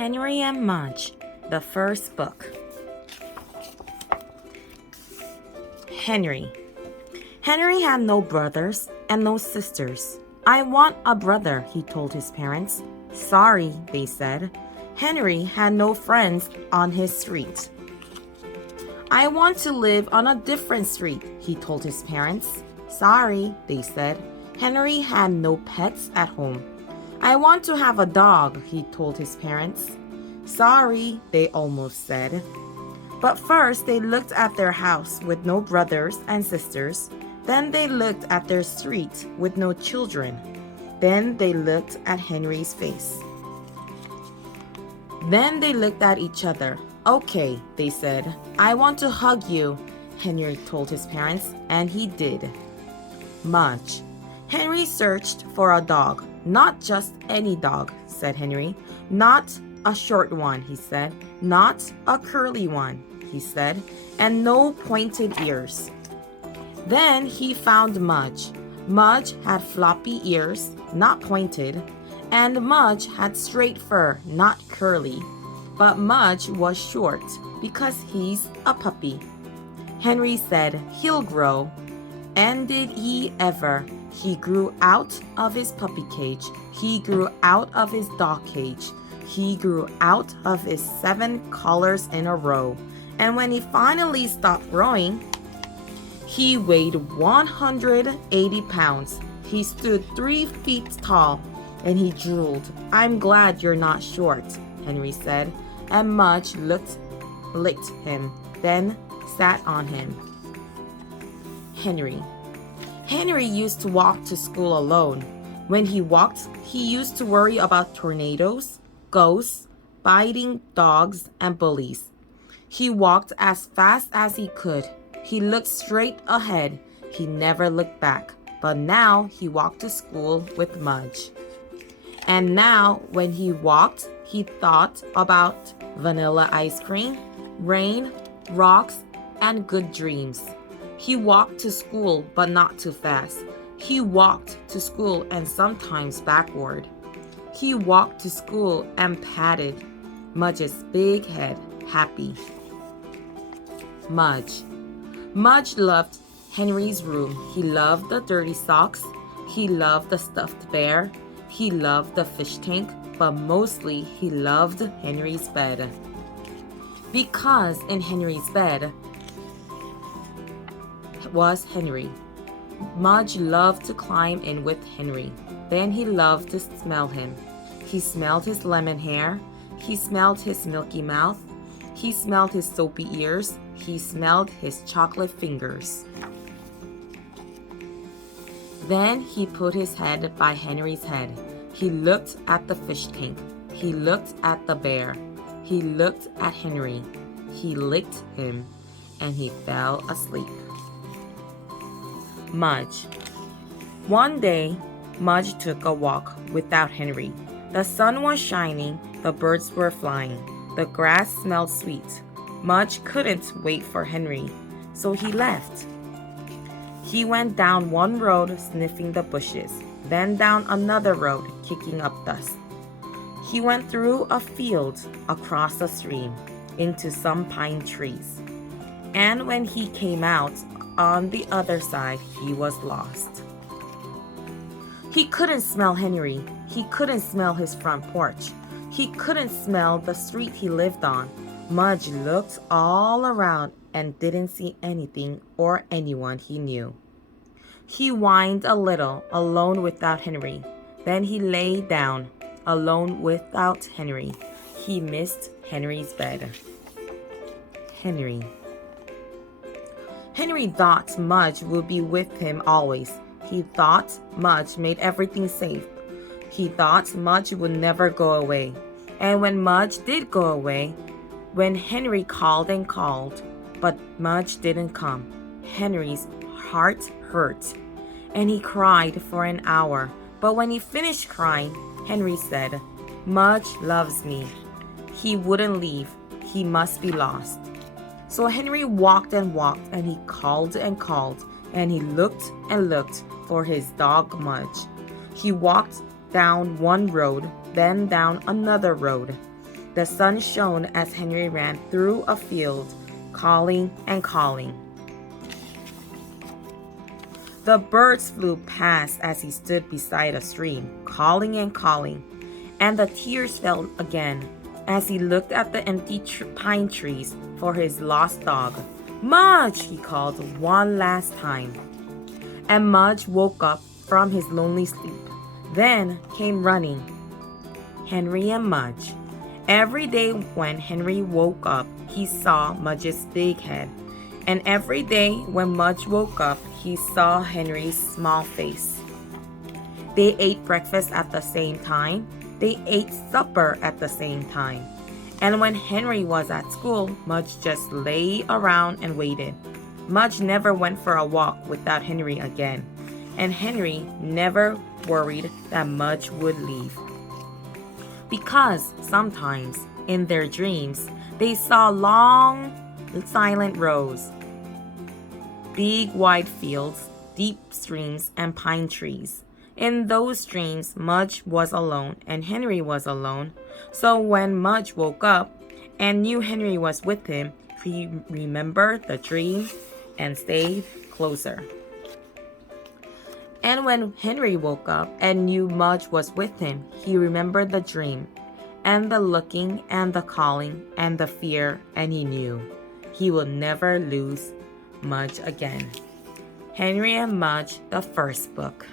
Henry and Mudge, the first book. Henry. Henry had no brothers and no sisters. I want a brother, he told his parents. Sorry, they said. Henry had no friends on his street. I want to live on a different street, he told his parents. Sorry, they said. Henry had no pets at home. I want to have a dog, he told his parents. Sorry, they almost said. But first they looked at their house with no brothers and sisters. Then they looked at their street with no children. Then they looked at Henry's face. Then they looked at each other. Okay, they said. I want to hug you, Henry told his parents, and he did. Mudge. Henry searched for a dog. Not just any dog, said Henry. Not a short one, he said. Not a curly one, he said. And no pointed ears. Then he found Mudge. Mudge had floppy ears, not pointed, and Mudge had straight fur, not curly. But Mudge was short because he's a puppy. Henry said, he'll grow. And did he ever? He grew out of his puppy cage. He grew out of his dog cage. He grew out of his 7 collars in a row. And when he finally stopped growing, he weighed 180 pounds. He stood 3 feet tall, and he drooled. I'm glad you're not short, Henry said, and Mudge licked him, then sat on him. Henry. Henry used to walk to school alone. When he walked, he used to worry about tornadoes, ghosts, biting dogs, and bullies. He walked as fast as he could. He looked straight ahead. He never looked back. But now he walked to school with Mudge. And now when he walked, he thought about vanilla ice cream, rain, rocks, and good dreams. He walked to school, but not too fast. He walked to school and sometimes backward. He walked to school and patted Mudge's big head, happy. Mudge. Mudge loved Henry's room. He loved the dirty socks. He loved the stuffed bear. He loved the fish tank, but mostly he loved Henry's bed. Because in Henry's bed was Henry. Mudge loved to climb in with Henry. Then he loved to smell him. He smelled his lemon hair. He smelled his milky mouth. He smelled his soapy ears. He smelled his chocolate fingers. Then he put his head by Henry's head. He looked at the fish tank. He looked at the bear. He looked at Henry. He licked him, and he fell asleep. Mudge. One day, Mudge took a walk without Henry. The sun was shining. The birds were flying. The grass smelled sweet. Mudge couldn't wait for Henry, so he left. He went down one road sniffing the bushes, then down another road kicking up dust. He went through a field, across a stream, into some pine trees. And when he came out on the other side, he was lost. He couldn't smell Henry. He couldn't smell his front porch. He couldn't smell the street he lived on. Mudge looked all around and didn't see anything or anyone he knew. He whined a little, alone without Henry. Then he lay down, alone without Henry. He missed Henry's bed. Henry. Henry thought Mudge would be with him always. He thought Mudge made everything safe. He thought Mudge would never go away. And when Mudge did go away, when Henry called and called, but Mudge didn't come, Henry's heart hurt, and he cried for an hour. But when he finished crying, Henry said, Mudge loves me. He wouldn't leave. He must be lost. So Henry walked and walked, and he called and called, and he looked and looked for his dog Mudge. He walked down one road, then down another road. The sun shone as Henry ran through a field, calling and calling. The birds flew past as he stood beside a stream, calling and calling, and the tears fell again as he looked at the empty pine trees for his lost dog. "Mudge!" he called one last time. And Mudge woke up from his lonely sleep. Then came running Henry and Mudge. Every day when Henry woke up, he saw Mudge's big head. And every day when Mudge woke up, he saw Henry's small face. They ate breakfast at the same time. They ate supper at the same time. And when Henry was at school, Mudge just lay around and waited. Mudge never went for a walk without Henry again. And Henry never worried that Mudge would leave. Because sometimes, in their dreams, they saw long, silent roads, big wide fields, deep streams, and pine trees. In those dreams, Mudge was alone and Henry was alone. So when Mudge woke up and knew Henry was with him, he remembered the dream and stayed closer. And when Henry woke up and knew Mudge was with him, he remembered the dream and the looking and the calling and the fear, and he knew he will never lose Mudge again. Henry and Mudge, the first book.